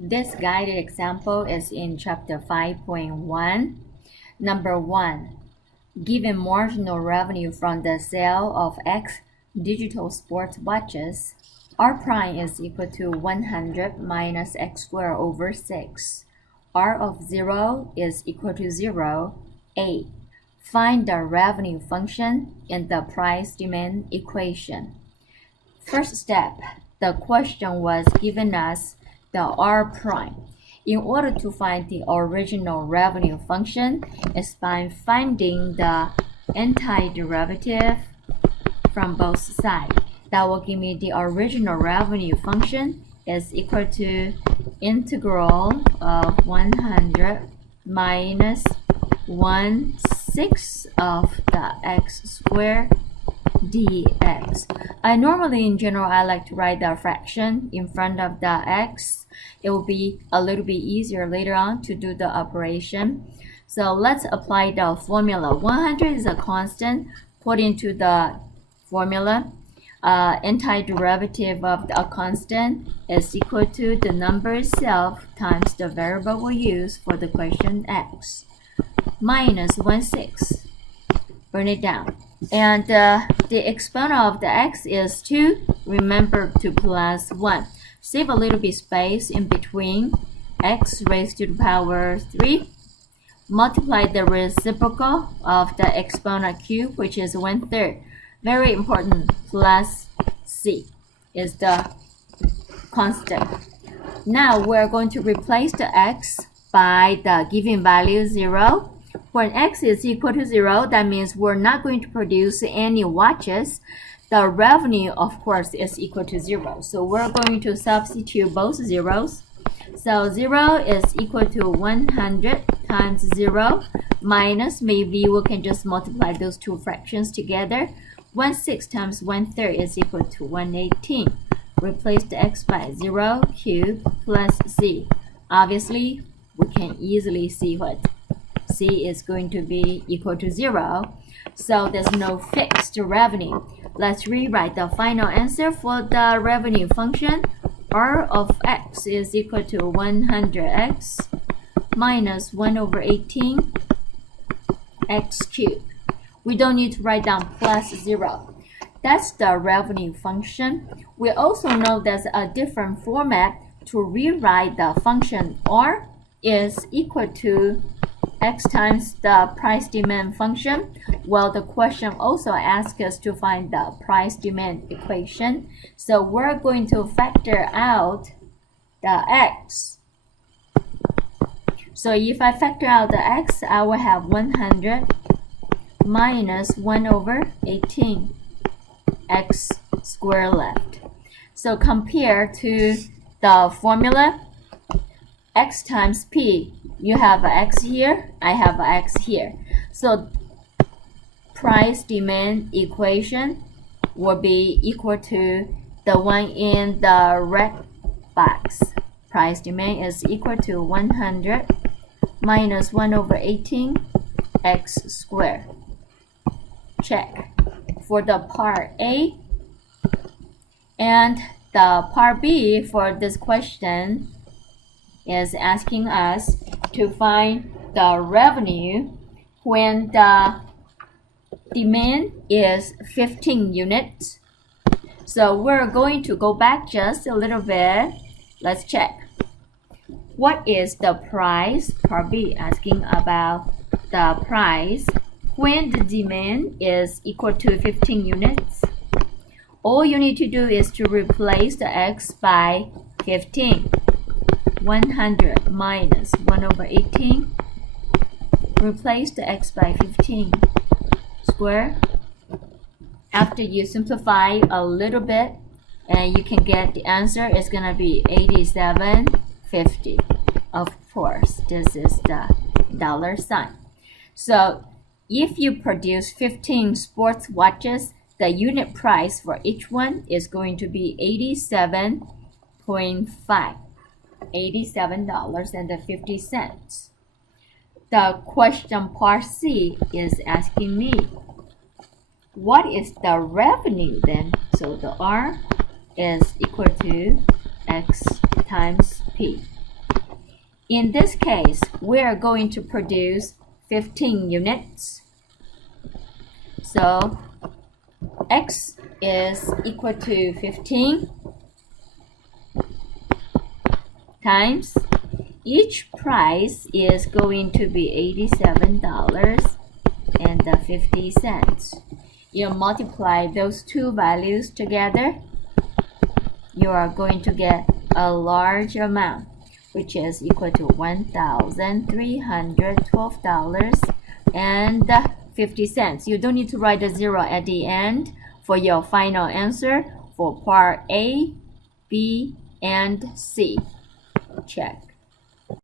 This guided example is in chapter 5.1. Number 1. Given marginal revenue from the sale of X digital sports watches, R prime is equal to 100 minus X squared over 6. R of 0 is equal to 0. A. Find the revenue function in the price-demand equation. First step, the question was given us the R prime. In order to find the original revenue function, is by finding the antiderivative from both sides. That will give me the original revenue function is equal to integral of 100 minus 1/6 of the x squared dx. Normally in general I like to write the fraction in front of the x. It will be a little bit easier later on to do the operation. So let's apply the formula. 100 is a constant. Put into the formula. Antiderivative of a constant is equal to the number itself times the variable we use for the question x minus 1/6. Burn it down. And the exponent of the x is 2. Remember to plus 1. Save a little bit space in between. X raised to the power 3. Multiply the reciprocal of the exponent cube, which is 1/3. Very important. Plus c is the constant. Now we're going to replace the x by the given value 0. When x is equal to 0, that means we're not going to produce any watches. The revenue, of course, is equal to 0. So we're going to substitute both zeros. So 0 is equal to 100 times 0 minus, maybe we can just multiply those two fractions together. 1/6 times 1/3 is equal to 118. Replace the x by 0 cubed plus c. Obviously, we can easily see what c is going to be equal to 0. So there's no fixed revenue. Let's rewrite the final answer for the revenue function. R of x is equal to 100x minus 1 over 18 x cubed. We don't need to write down plus 0. That's the revenue function. We also know there's a different format to rewrite the function. R is equal to x times the price demand function. Well, the question also asks us to find the price demand equation. So we're going to factor out the x. So if I factor out the x, I will have 100 minus 1 over 18 x squared left. So compare to the formula, x times p. You have an x here, I have an x here. So price demand equation will be equal to the one in the red box. Price demand is equal to 100 minus 1 over 18 x squared. Check for the part A. And the part B for this question is asking us to find the revenue when the demand is 15 units. So we're going to go back just a little bit. Let's check. What is the price? Part B asking about the price when the demand is equal to 15 units. All you need to do is to replace the x by 15. 100 minus 1 over 18. Replace the x by 15 square. After you simplify a little bit, and you can get the answer is going to be 87.50. Of course, this is the dollar sign. So if you produce 15 sports watches, the unit price for each one is going to be 87.5. $87.50. The question part C is asking me, what is the revenue then? So the R is equal to X times P. In this case, we are going to produce 15 units. So X is equal to 15 times each price is going to be $87.50. You multiply those two values together, you are going to get a large amount, which is equal to $1,312.50. You don't need to write a zero at the end for your final answer for part A, B, and C. Check.